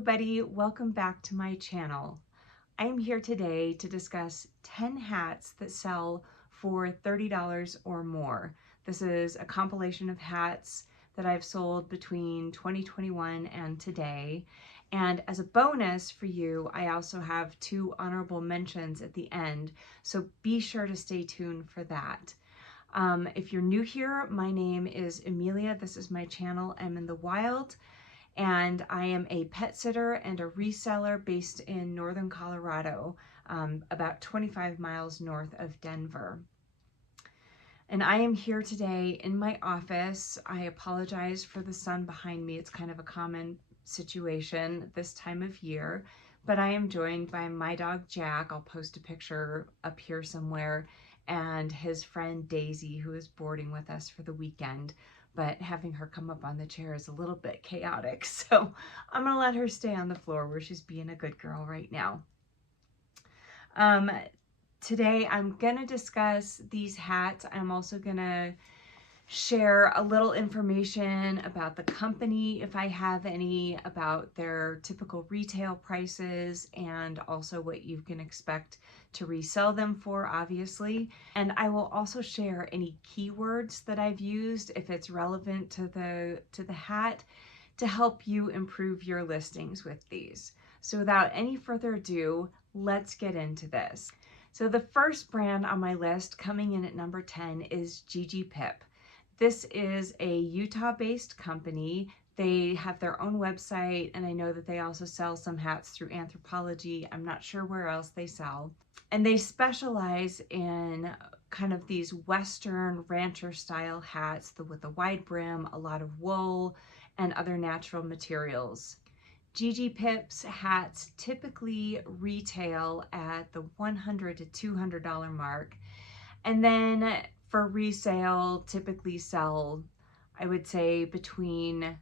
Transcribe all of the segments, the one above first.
everybody, welcome back to my channel. I am here today to discuss 10 hats that sell for $30 or more. This is a compilation of hats that I've sold between 2021 and today. And as a bonus for you, I also have 2 honorable mentions at the end, so be sure to stay tuned for that. If you're new here, my name is Emilia. This is my channel, Em in the Wild. And I am a pet sitter and a reseller based in northern Colorado, about 25 miles north of Denver. And I am here today in my office. I apologize for the sun behind me. It's kind of a common situation this time of year, but I am joined by my dog Jack. I'll post a picture up here somewhere, and his friend Daisy, who is boarding with us for the weekend. But having her come up on the chair is a little bit chaotic, so I'm gonna let her stay on the floor where she's being a good girl right now. Today I'm gonna discuss these hats. I'm also gonna share a little information about the company, if I have any, about their typical retail prices, and also what you can expect to resell them for, obviously. And I will also share any keywords that I've used, if it's relevant to the hat, to help you improve your listings with these. So without any further ado, let's get into this. So the first brand on my list, coming in at number 10, is Gigi Pip. This is a Utah-based company. They have their own website, and I know that they also sell some hats through Anthropologie. I'm not sure where else they sell. And they specialize in kind of these Western rancher style hats with a wide brim, a lot of wool, and other natural materials. Gigi Pip's hats typically retail at the $100 to $200 mark. And then for resale, typically sell, I would say, between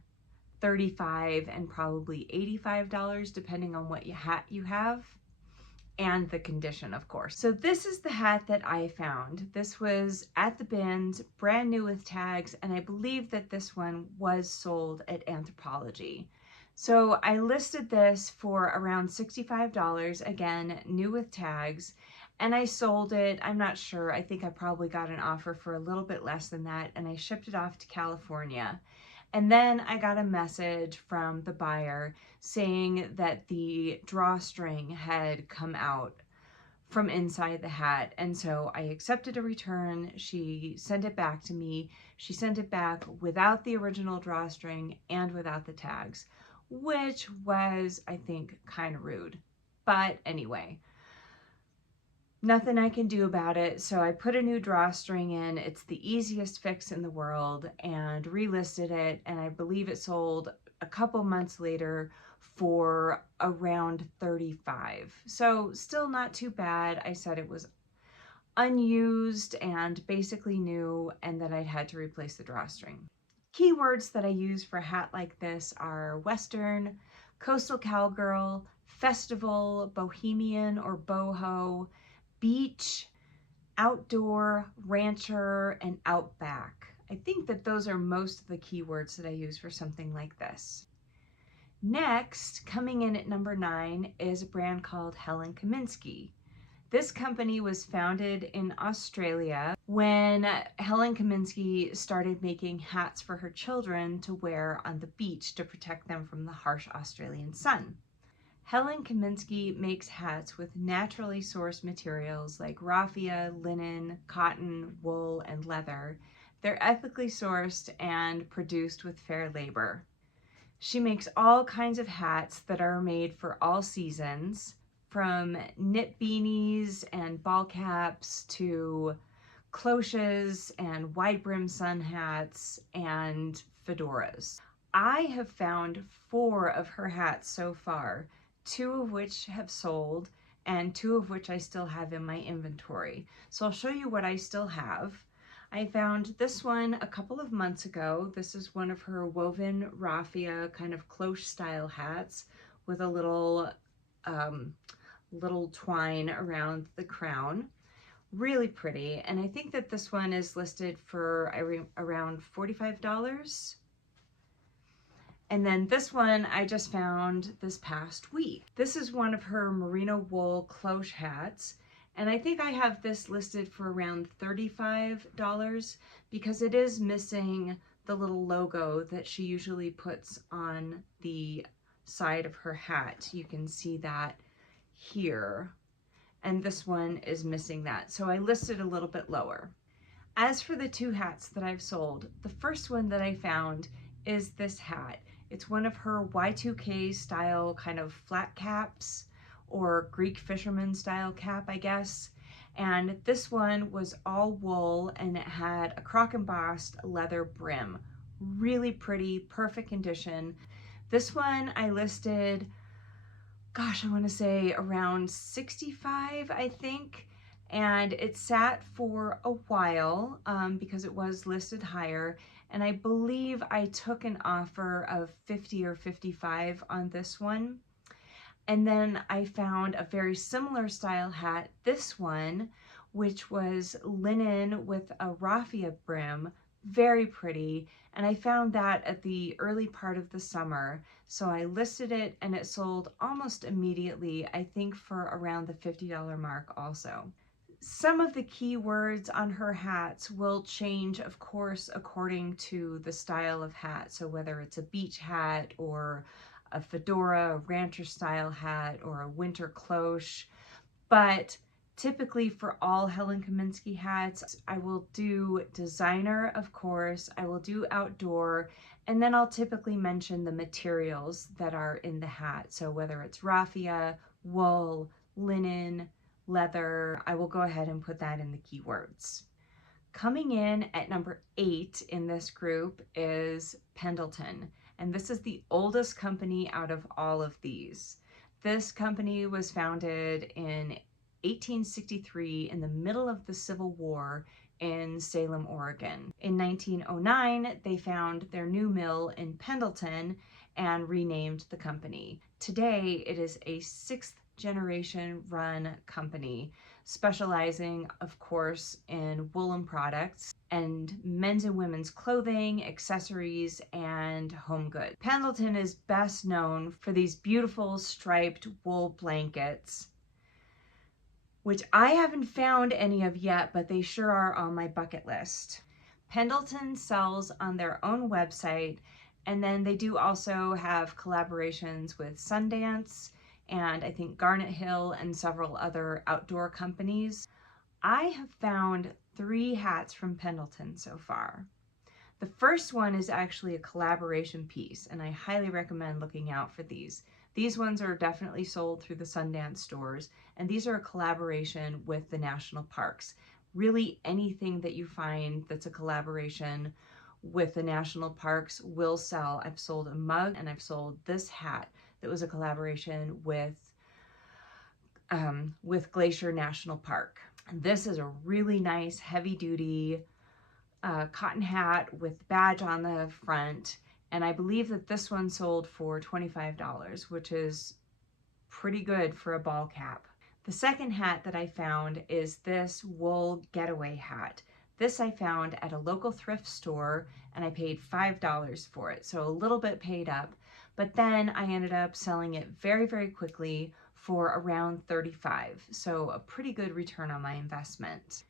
$35 and probably $85, depending on what hat you have and the condition, of course. So this is the hat that I found. This was at the bins, brand new with tags, and I believe that this one was sold at Anthropologie. So I listed this for around $65, again, new with tags. And I sold it, I'm not sure, I think I probably got an offer for a little bit less than that, and I shipped it off to California. And then I got a message from the buyer saying that the drawstring had come out from inside the hat. And so I accepted a return. She sent it back to me. She sent it back without the original drawstring and without the tags, which was, I think, kind of rude. But anyway, nothing I can do about it, so I put a new drawstring in. It's the easiest fix in the world, and relisted it, and I believe it sold a couple months later for around $35. So still not too bad. I said it was unused and basically new, and that I'd had to replace the drawstring. Keywords that I use for a hat like this are Western, coastal cowgirl, festival, bohemian or boho, beach, outdoor, rancher, and outback. I think that those are most of the keywords that I use for something like this. Next, coming in at number 9, is a brand called Helen Kaminsky. This company was founded in Australia when Helen Kaminsky started making hats for her children to wear on the beach to protect them from the harsh Australian sun. Helen Kaminsky makes hats with naturally sourced materials like raffia, linen, cotton, wool, and leather. They're ethically sourced and produced with fair labor. She makes all kinds of hats that are made for all seasons, from knit beanies and ball caps to cloches and wide brim sun hats and fedoras. I have found 4 of her hats so far, 2 of which have sold and 2 of which I still have in my inventory. So I'll show you what I still have. I found this one a couple of months ago. This is one of her woven raffia kind of cloche style hats with a little twine around the crown. Really pretty, and I think that this one is listed for around $45. And then this one I just found this past week. This is one of her merino wool cloche hats. And I think I have this listed for around $35 because it is missing the little logo that she usually puts on the side of her hat. You can see that here. And this one is missing that. So I listed a little bit lower. As for the two hats that I've sold, the first one that I found is this hat. It's one of her Y2K style kind of flat caps, or Greek fisherman style cap, I guess. And this one was all wool and it had a croc embossed leather brim. Really pretty, perfect condition. This one I listed, gosh, I want to say around 65, I think. And it sat for a while because it was listed higher. And I believe I took an offer of 50 or 55 on this one. And then I found a very similar style hat, this one, which was linen with a raffia brim, very pretty. And I found that at the early part of the summer. So I listed it and it sold almost immediately, I think for around the $50 mark also. Some of the keywords on her hats will change, of course, according to the style of hat. So whether it's a beach hat or a fedora, a rancher style hat, or a winter cloche. But typically for all Helen Kaminsky hats, I will do designer, of course, I will do outdoor, and then I'll typically mention the materials that are in the hat. So whether it's raffia, wool, linen, leather, I will go ahead and put that in the keywords. Coming in at number 8 in this group is Pendleton, and this is the oldest company out of all of these. This company was founded in 1863 in the middle of the Civil War in Salem, Oregon. In 1909, they found their new mill in Pendleton and renamed the company. Today, it is a 6th generation run company, specializing, of course, in woolen products and men's and women's clothing, accessories, and home goods. Pendleton is best known for these beautiful striped wool blankets, which I haven't found any of yet, but they sure are on my bucket list. Pendleton sells on their own website, and then they do also have collaborations with Sundance and I think Garnet Hill and several other outdoor companies. I have found 3 hats from Pendleton so far. The first one is actually a collaboration piece, and I highly recommend looking out for these. These ones are definitely sold through the Sundance stores, and these are a collaboration with the national parks. Really anything that you find that's a collaboration with the national parks will sell. I've sold a mug and I've sold this hat that was a collaboration with Glacier National Park. And this is a really nice heavy-duty cotton hat with badge on the front, and I believe that this one sold for $25, which is pretty good for a ball cap. The second hat that I found is this wool getaway hat. This I found at a local thrift store, and I paid $5 for it, so a little bit paid up. But then I ended up selling it very, very quickly for around $35. So a pretty good return on my investment.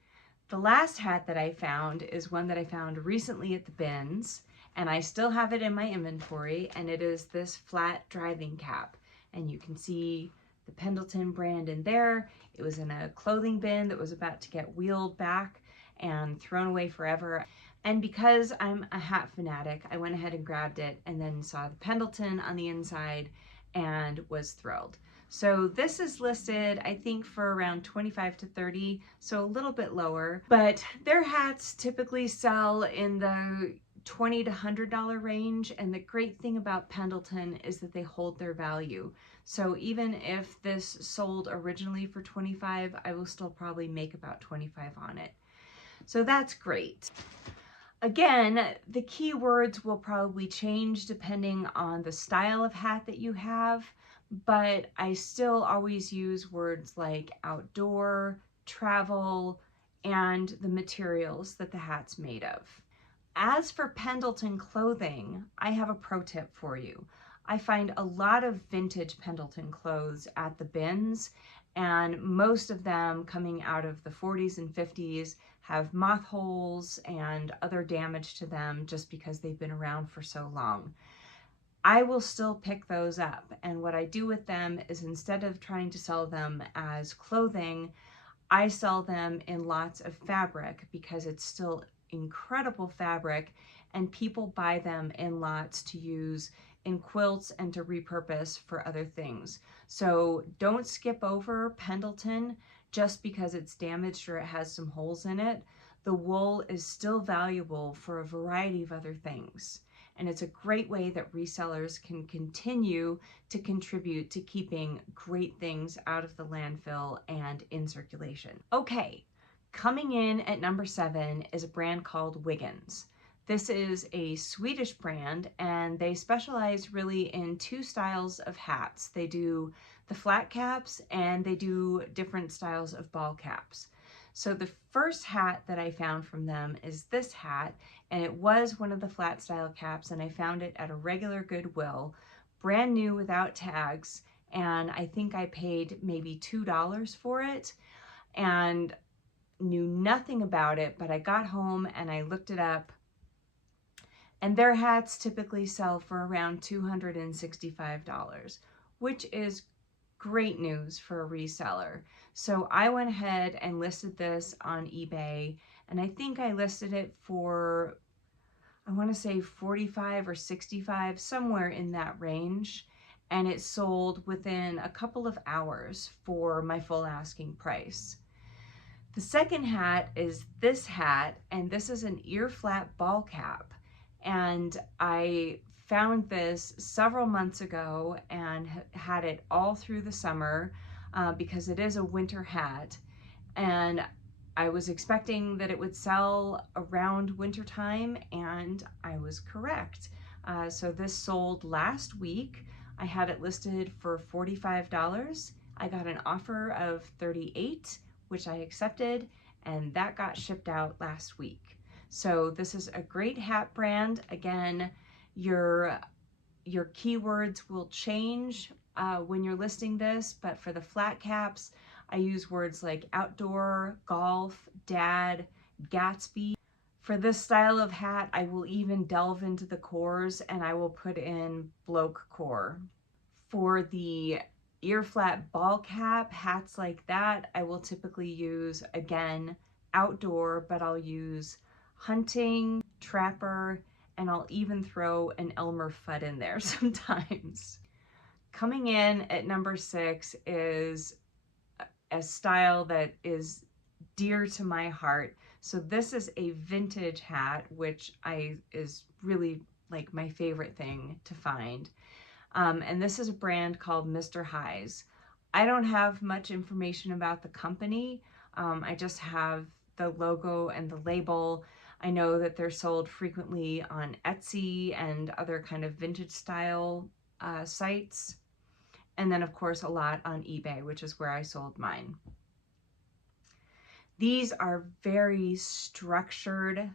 The last hat that I found is one that I found recently at the bins, and I still have it in my inventory, and it is this flat driving cap. And you can see the Pendleton brand in there. It was in a clothing bin that was about to get wheeled back and thrown away forever. And because I'm a hat fanatic, I went ahead and grabbed it and then saw the Pendleton on the inside and was thrilled. So this is listed, I think, for around 25 to 30, so a little bit lower, but their hats typically sell in the $20 to $100 range. And the great thing about Pendleton is that they hold their value. So even if this sold originally for 25, I will still probably make about 25 on it. So that's great. Again, the keywords will probably change depending on the style of hat that you have, but I still always use words like outdoor, travel, and the materials that the hat's made of. As for Pendleton clothing, I have a pro tip for you. I find a lot of vintage Pendleton clothes at the bins, and most of them coming out of the 40s and 50s have moth holes and other damage to them just because they've been around for so long. I will still pick those up, and what I do with them is instead of trying to sell them as clothing, I sell them in lots of fabric because it's still incredible fabric, and people buy them in lots to use in quilts and to repurpose for other things. So don't skip over Pendleton just because it's damaged or it has some holes in it. The wool is still valuable for a variety of other things. And it's a great way that resellers can continue to contribute to keeping great things out of the landfill and in circulation. Okay, coming in at number 7 is a brand called Wiggins. This is a Swedish brand, and they specialize really in 2 styles of hats. They do the flat caps and they do different styles of ball caps. So the first hat that I found from them is this hat, and it was one of the flat style caps, and I found it at a regular Goodwill, brand new without tags, and I think I paid maybe $2 for it and knew nothing about it, but I got home and I looked it up, and their hats typically sell for around $265, which is great news for a reseller. So I went ahead and listed this on eBay, and I think I listed it for, I want to say 45 or 65, somewhere in that range, and it sold within a couple of hours for my full asking price. The second hat is this hat, and this is an ear flat ball cap, and I found this several months ago and had it all through the summer because it is a winter hat, and I was expecting that it would sell around winter time, and I was correct. So this sold last week. I had it listed for $45. I got an offer of $38, which I accepted, and that got shipped out last week. So this is a great hat brand. Again, your keywords will change when you're listing this, but for the flat caps, I use words like outdoor, golf, dad, Gatsby. For this style of hat, I will even delve into the cores and I will put in bloke core. For the ear flat ball cap, hats like that, I will typically use, again, outdoor, but I'll use hunting, trapper, and I'll even throw an Elmer Fudd in there sometimes. Coming in at number 6 is a style that is dear to my heart. So this is a vintage hat, which is really like my favorite thing to find. And this is a brand called Mr. Highs. I don't have much information about the company. I just have the logo and the label. I know that they're sold frequently on Etsy and other kind of vintage style sites. And then of course a lot on eBay, which is where I sold mine. These are very structured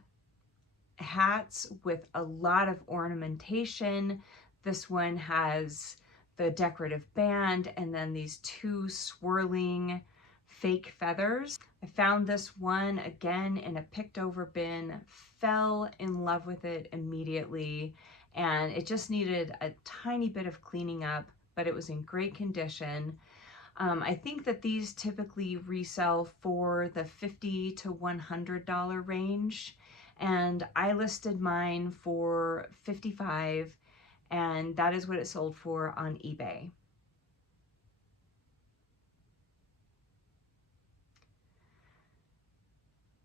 hats with a lot of ornamentation. This one has the decorative band and then these 2 swirling fake feathers. I found this one again in a picked over bin, fell in love with it immediately, and it just needed a tiny bit of cleaning up, but it was in great condition. I think that these typically resell for the $50 to $100 range, and I listed mine for $55, and that is what it sold for on eBay.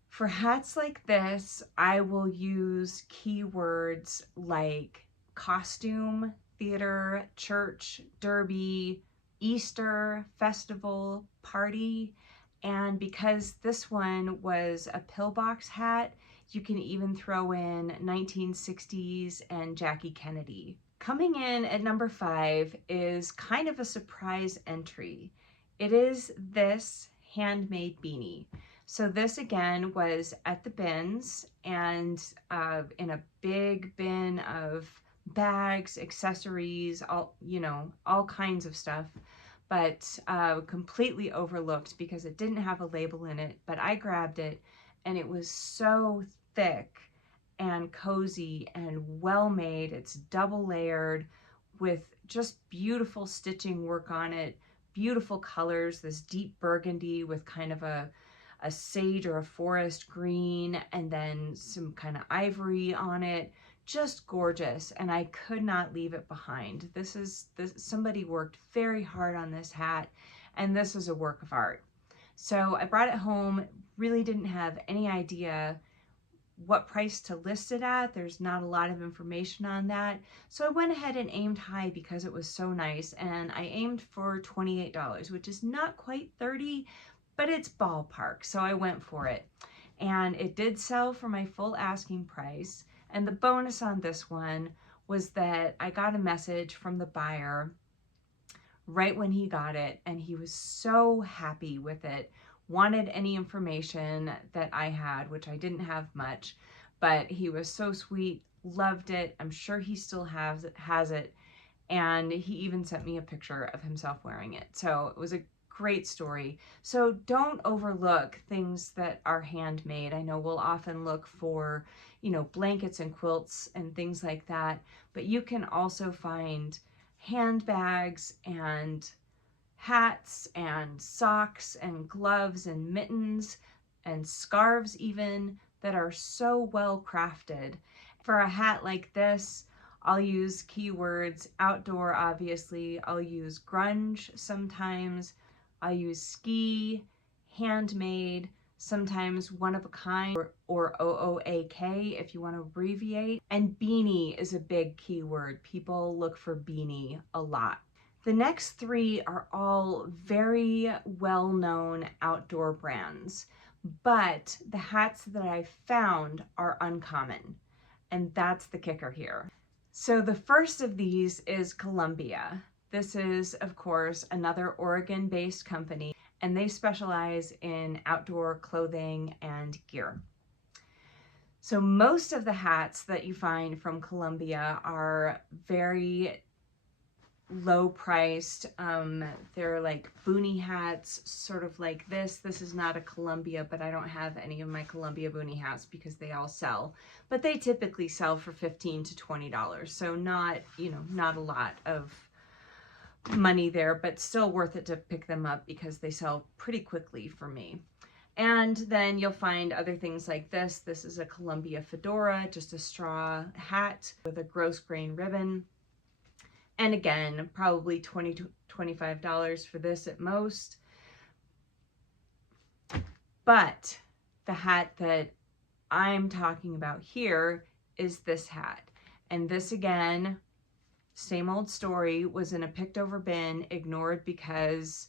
For hats like this, I will use keywords like costume, theater, church, derby, Easter, festival, party, and because this one was a pillbox hat, you can even throw in 1960s and Jackie Kennedy. Coming in at number 5 is kind of a surprise entry. It is this handmade beanie. So this again was at the bins, and in a big bin of bags, accessories, all, you know, all kinds of stuff, but completely overlooked because it didn't have a label in it. But I grabbed it, and it was so thick and cozy and well made. It's double layered with just beautiful stitching work on it, beautiful colors, this deep burgundy with kind of a sage or a forest green, and then some kind of ivory on it. Just gorgeous, and I could not leave it behind. This somebody worked very hard on this hat, and this is a work of art. So I brought it home, really didn't have any idea what price to list it at. There's not a lot of information on that. So I went ahead and aimed high because it was so nice, and I aimed for $28, which is not quite 30, but it's ballpark. So I went for it, and it did sell for my full asking price. And the bonus on this one was that I got a message from the buyer right when he got it, and he was so happy with it, wanted any information that I had, which I didn't have much, but he was so sweet, loved it. I'm sure he still has it, and he even sent me a picture of himself wearing it. So it was a great story. So don't overlook things that are handmade. I know we'll often look for, you know, blankets and quilts and things like that, but you can also find handbags and hats and socks and gloves and mittens and scarves even that are so well crafted. For a hat like this, I'll use keywords outdoor, obviously. I'll use grunge sometimes. I'll use ski, handmade, sometimes one of a kind, or OOAK if you want to abbreviate. And beanie is a big keyword. People look for beanie a lot. The next three are all very well-known outdoor brands, but the hats that I found are uncommon, and that's the kicker here. So the first of these is Columbia. This is, of course, another Oregon-based company, and they specialize in outdoor clothing and gear. So most of the hats that you find from Columbia are very low priced. They're like boonie hats, sort of like this. This is not a Columbia, but I don't have any of my Columbia boonie hats because they all sell. But they typically sell for $15 to $20. So not, you know, not a lot of money there, but still worth it to pick them up because they sell pretty quickly for me. And then you'll find other things like this. This is a Columbia fedora, just a straw hat with a gross grain ribbon. And again, probably $20 to $25 for this at most. But the hat that I'm talking about here is this hat. And this again, same old story, was in a picked over bin, ignored because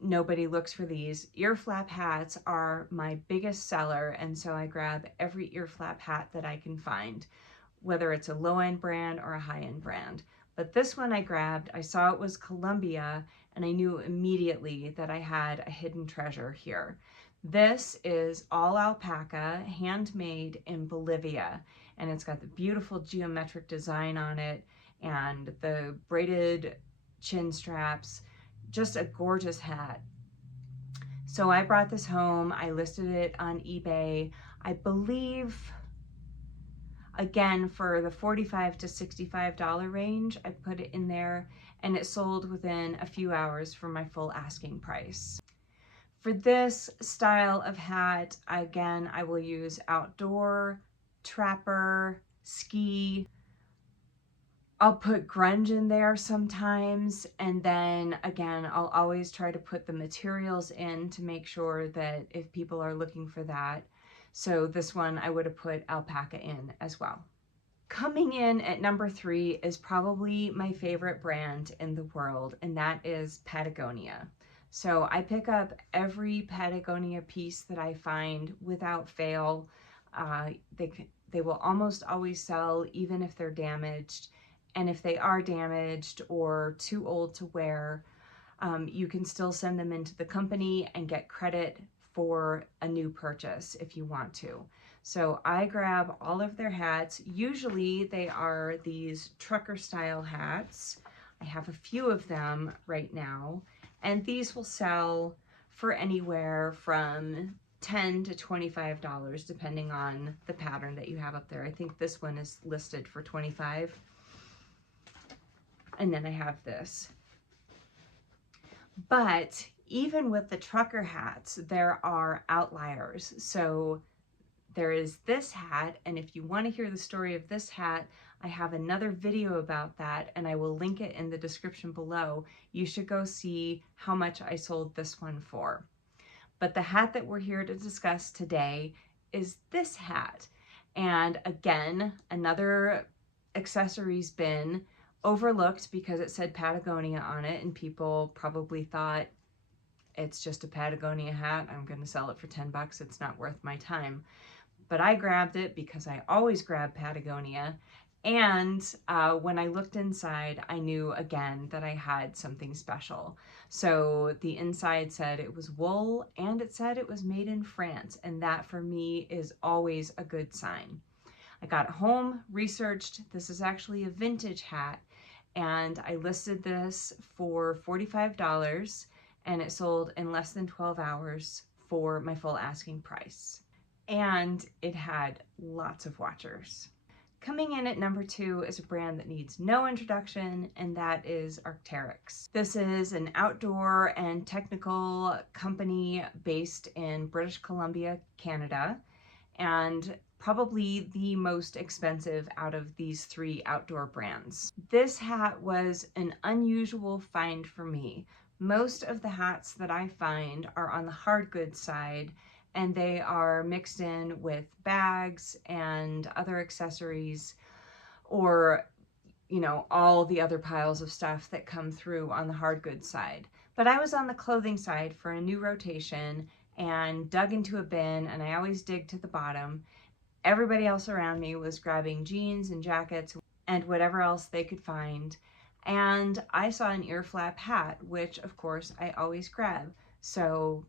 nobody looks for these. Ear flap hats are my biggest seller, and so I grab every ear flap hat that I can find, whether it's a low-end brand or a high-end brand. But this one I grabbed, I saw it was Columbia, and I knew immediately that I had a hidden treasure here. This is all alpaca, handmade in Bolivia, and it's got the beautiful geometric design on it and the braided chin straps. Just a gorgeous hat. So I brought this home, I listed it on eBay, I believe, again, for the $45 to $65 range. I put it in there, and it sold within a few hours for my full asking price. For this style of hat, again, I will use outdoor, trapper, ski. I'll put grunge in there sometimes, and then again, I'll always try to put the materials in to make sure that if people are looking for that. So this one I would have put alpaca in as well. Coming in at number 3 is probably my favorite brand in the world, and that is Patagonia. So I pick up every Patagonia piece that I find without fail. They will almost always sell, even if they're damaged. And if they are damaged or too old to wear, you can still send them into the company and get credit for a new purchase if you want to. So I grab all of their hats. Usually they are these trucker style hats. I have a few of them right now, and these will sell for anywhere from $10 to $25 depending on the pattern that you have up there. I think this one is listed for $25. And then I have this. But even with the trucker hats, there are outliers. So there is this hat, and if you want to hear the story of this hat, I have another video about that, and I will link it in the description below. You should go see how much I sold this one for. But the hat that we're here to discuss today is this hat. And again, another accessories bin, overlooked because it said Patagonia on it, and people probably thought it's just a Patagonia hat. I'm going to sell it for 10 bucks. It's not worth my time. But I grabbed it because I always grab Patagonia. And when I looked inside, I knew again that I had something special. So the inside said it was wool, and it said it was made in France. And that for me is always a good sign. I got home, researched. This is actually a vintage hat, and I listed this for $45, and it sold in less than 12 hours for my full asking price. And it had lots of watchers. Coming in at number 2 is a brand that needs no introduction, and that is Arc'teryx. This is an outdoor and technical company based in British Columbia, Canada, and probably the most expensive out of these 3 outdoor brands. This hat was an unusual find for me. Most of the hats that I find are on the hard goods side, and they are mixed in with bags and other accessories, or, you know, all the other piles of stuff that come through on the hard goods side. But I was on the clothing side for a new rotation and dug into a bin, and I always dig to the bottom. Everybody else around me was grabbing jeans and jackets and whatever else they could find. And I saw an ear flap hat, which of course I always grab. So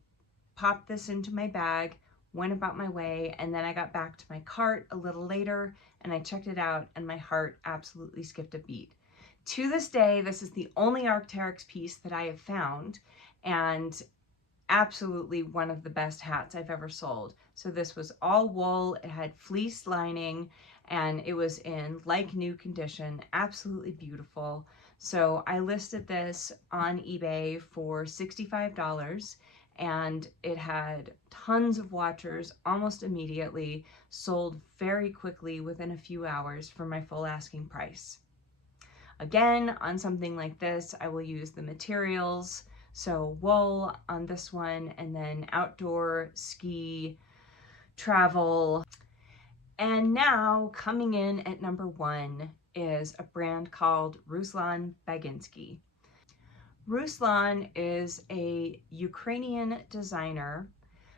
popped this into my bag, went about my way, and then I got back to my cart a little later and I checked it out, and my heart absolutely skipped a beat. To this day, this is the only Arc'teryx piece that I have found, and absolutely one of the best hats I've ever sold. So this was all wool, it had fleece lining, and it was in like new condition, absolutely beautiful. So I listed this on eBay for $65, and it had tons of watchers almost immediately, sold very quickly within a few hours for my full asking price. Again, on something like this, I will use the materials. So wool on this one, and then outdoor, ski, travel. And now coming in at number 1 is a brand called Ruslan Baginski. Ruslan is a Ukrainian designer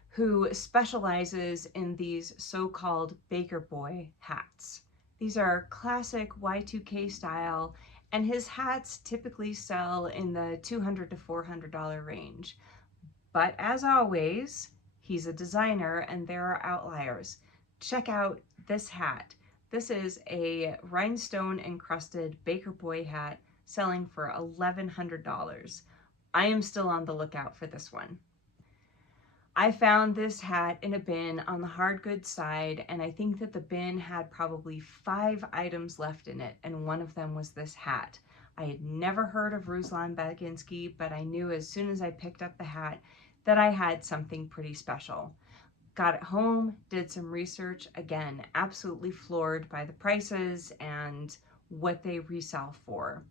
who specializes in these so-called Baker Boy hats. These are classic Y2K style, and his hats typically sell in the $200 to $400 range. But as always, he's a designer and there are outliers. Check out this hat. This is a rhinestone encrusted Baker Boy hat selling for $1,100. I am still on the lookout for this one. I found this hat in a bin on the hard goods side, and I think that the bin had probably 5 items left in it, and one of them was this hat. I had never heard of Ruslan Baginski, but I knew as soon as I picked up the hat that I had something pretty special. Got it home, did some research, again, absolutely floored by the prices and what they resell for.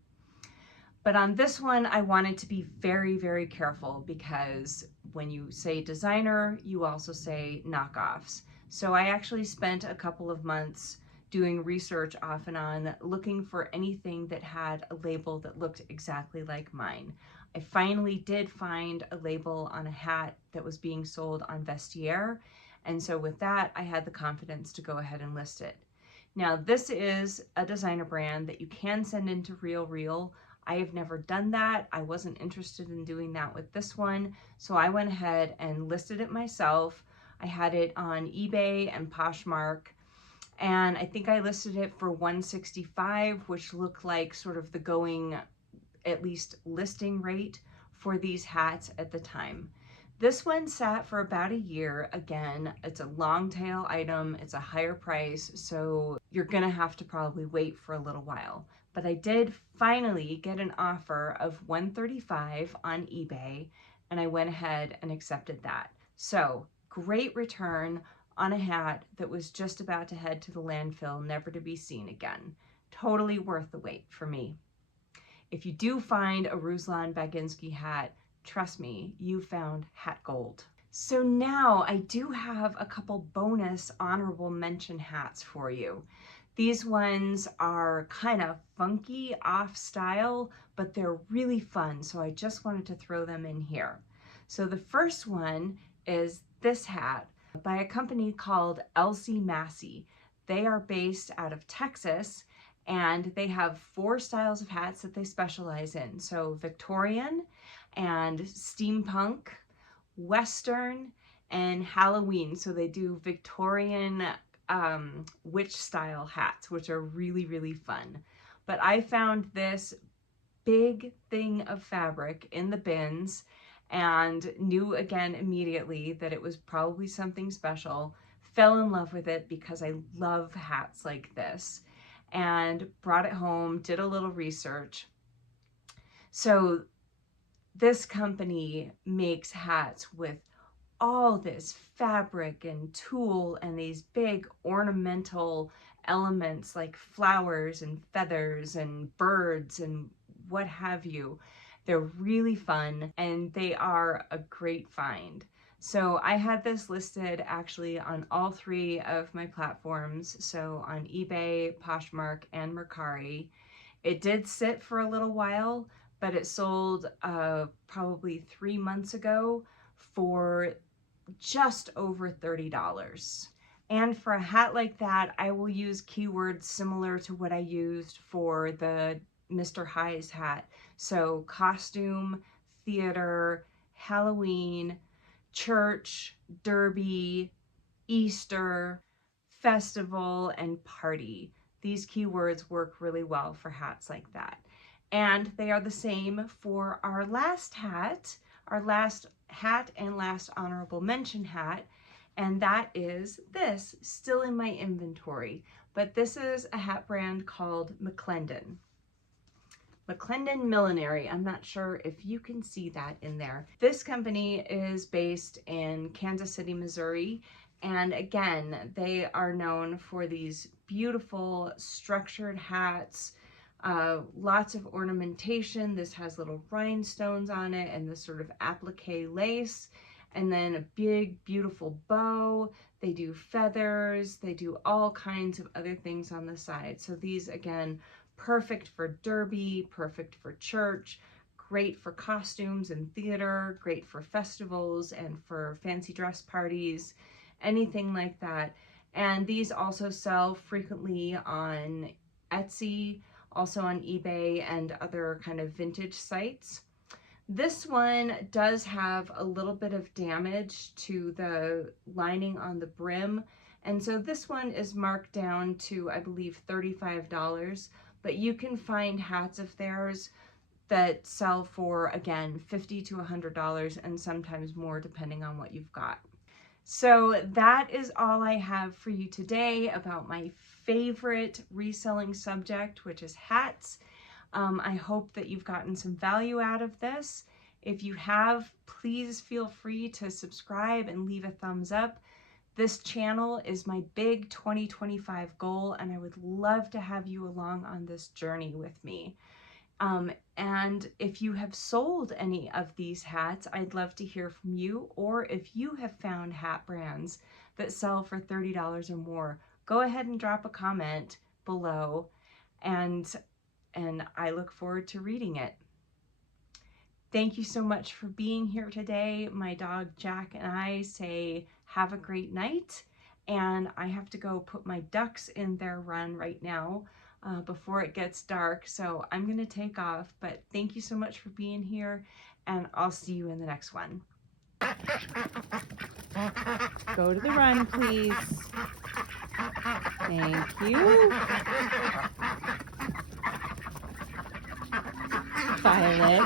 But on this one, I wanted to be very, very careful, because when you say designer, you also say knockoffs. So I actually spent a couple of months doing research off and on, looking for anything that had a label that looked exactly like mine. I finally did find a label on a hat that was being sold on Vestiaire, and so with that, I had the confidence to go ahead and list it. Now, this is a designer brand that you can send into RealReal. I have never done that. I wasn't interested in doing that with this one. So I went ahead and listed it myself. I had it on eBay and Poshmark, and I think I listed it for $165, which looked like sort of the going, at least listing rate for these hats at the time. This one sat for about a year. Again, it's a long tail item, it's a higher price, so you're gonna have to probably wait for a little while. But I did finally get an offer of $135 on eBay, and I went ahead and accepted that. So great return on a hat that was just about to head to the landfill, never to be seen again. Totally worth the wait for me. If you do find a Ruslan Baginski hat, trust me, you found hat gold. So now I do have a couple bonus honorable mention hats for you. These ones are kind of funky, off style, but they're really fun, so I just wanted to throw them in here. So the first one is this hat by a company called Elsie Massey. They are based out of Texas, and they have 4 styles of hats that they specialize in. So Victorian and steampunk, Western, and Halloween. So they do Victorian witch style hats, which are really, really fun. But I found this big thing of fabric in the bins and knew again immediately that it was probably something special. Fell in love with it because I love hats like this, and brought it home, did a little research. So this company makes hats with all this fabric and tulle and these big ornamental elements like flowers and feathers and birds and what have you. They're really fun, and they are a great find. So I had this listed actually on all 3 of my platforms, so on eBay, Poshmark, and Mercari. It did sit for a little while, but it sold probably 3 months ago for just over $30. And for a hat like that, I will use keywords similar to what I used for the Mr. High's hat. So costume, theater, Halloween, church, derby, Easter, festival, and party. These keywords work really well for hats like that. And they are the same for our last hat and last honorable mention hat, and that is this, still in my inventory. But this is a hat brand called McClendon. McClendon Millinery. I'm not sure if you can see that in there. This company is based in Kansas City, Missouri. And again, they are known for these beautiful structured hats, lots of ornamentation. This has little rhinestones on it and this sort of applique lace, and then a big, beautiful bow. They do feathers. They do all kinds of other things on the side. So these, again, perfect for derby, perfect for church, great for costumes and theater, great for festivals and for fancy dress parties, anything like that. And these also sell frequently on Etsy, also on eBay and other kind of vintage sites. This one does have a little bit of damage to the lining on the brim, and so this one is marked down to, I believe, $35. But you can find hats of theirs that sell for, again, $50 to $100 and sometimes more depending on what you've got. So that is all I have for you today about my favorite reselling subject, which is hats. I hope that you've gotten some value out of this. If you have, please feel free to subscribe and leave a thumbs up. This channel is my big 2025 goal, and I would love to have you along on this journey with me. And if you have sold any of these hats, I'd love to hear from you. Or if you have found hat brands that sell for $30 or more, go ahead and drop a comment below, and I look forward to reading it. Thank you so much for being here today. My dog Jack and I say have a great night, and I have to go put my ducks in their run right now. before it gets dark. So I'm going to take off, but thank you so much for being here, and I'll see you in the next one. Go to the run, please. Thank you. Violet.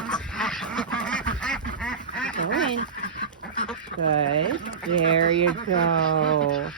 Go in. Good. There you go.